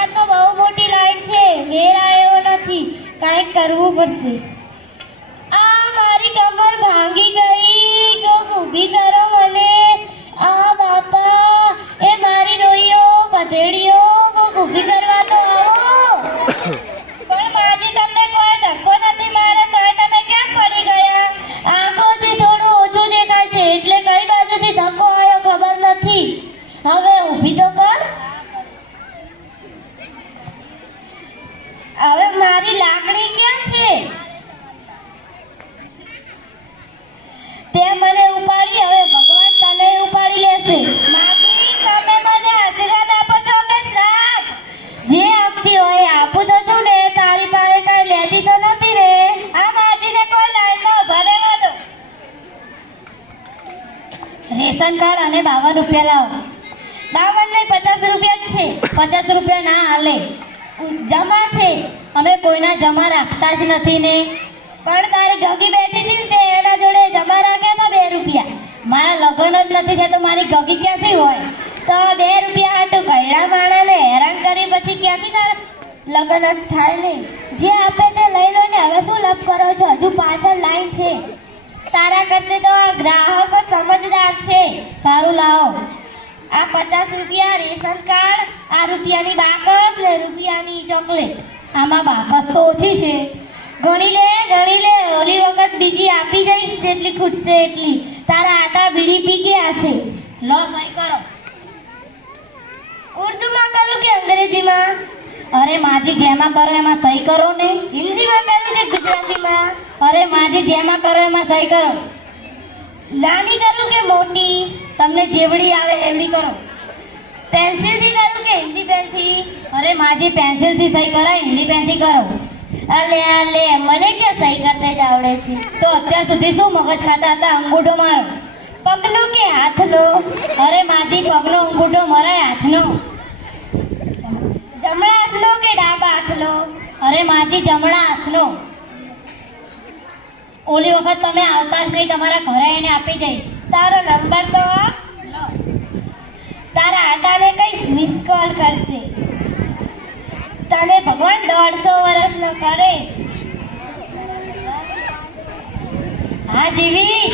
ત્યાં તો બહુ મોટી લાઈન છે, મેળ આવ્યો નથી, કાંઈક કરવું પડશે. આ મારી કમર ભાંગી ગઈ, કોક ઊભી કરો મને. આ બાપા, એ મારી રોઈઓ ગધેડીઓ, કોક ઊભી કરવા તો આવો. પણ માજી તમને કોઈ ધક્કો નથી મારે તોય તમે કેમ પડી ગયા? આંખોથી થોડું ઓછું દેખાય છે એટલે કઈ બાજુથી ધક્કો આવ્યો ખબર નથી. હવે ઊભી તો કર. હવે મારી લાકડી ક્યાં છે? તે મને ઉપાડી, હવે ભગવાન તને ઉપાડી લેશે. માજી, તમે મને આશીર્વાદ આપો છો કે શ્રાપ? જે આપતી હોય આપું તો છું ને, તારી પાસે કઈ લેતી તો નથી રે. આ માજીને કોઈ લાઈનમાં ઉભા રહેવા દો. રેશન કાર્ડ અને 52 રૂપિયા લાવો. 52 નહીં, 50 રૂપિયા જ છે. 50 રૂપિયા ના હાલે, જમા છે. અમે કોઈના જમા રાખતા જ નથી ને. પણ તારી ગગી બેઠી હતી ને તે એના જોડે જમા રાખ્યા હતા 2 રૂપિયા. મારા લગ્ન જ નથી થયા તો મારી ગગી ક્યાંથી હોય? તો 2 રૂપિયા હાટું ઘરડા માણાને હેરાન કરી પછી ક્યાંથી તારા લગ્ન જ થાય ને? જે આપે તે લઈ લો ને. હવે શું લપ કરો છો? હજુ પાછળ લાઈન છે. તારા કરતી તો આ ગ્રાહક સમજદાર છે. સારું લાવો. આ 50 રૂપિયા રેશન કાર્ડ, આ રૂપિયાની બાકસ ને રૂપિયાની ચોકલેટ. આમાં બાકસ તો ઓછી છે, ગણી લે ગણી લે. ઓલી વખત બીજી આપી જઈશ, જેટલી ખૂટશે એટલી. તારા આટા બીડી પી ગયા હશે. લો, સહી કરો. ઉર્દુમાં કરું કે અંગ્રેજીમાં? અરે માજી, જેમાં કરો એમાં સહી કરો ને. હિન્દીમાં કરું કે ગુજરાતીમાં? અરે માજી, જેમાં કરો એમાં સહી કરો. નાની કરું કે મોટી? તમને જેવડી આવે એવડી કરો. પેન્સિલથી કરું કે હિન્દી પેનથી? અરે માજી, પેન્સિલથી સહી કરાય, હિન્દી પેનથી કરો. અલે અલે, મને ક્યાં સહી કરતા જ આવડે છે? તો અત્યાર સુધી શું મગજ ખાતા હતા? અંગૂઠો મારો. પગનો કે હાથનો? અરે માજી, પગનો અંગૂઠો મરાય, હાથનો. જમણા હાથનો કે ડાબા હાથનો? અરે માજી, જમણા હાથનો. ઓલી વખત તમે આવતા જ નહીં, તમારા ઘરે એને આપી જઈશ. તારો નંબર તો લો. તારા આટાને કઈશ, મિસ કોલ કરશે. તને ભગવાન 150 વર્ષનો કરે. હા જીવી.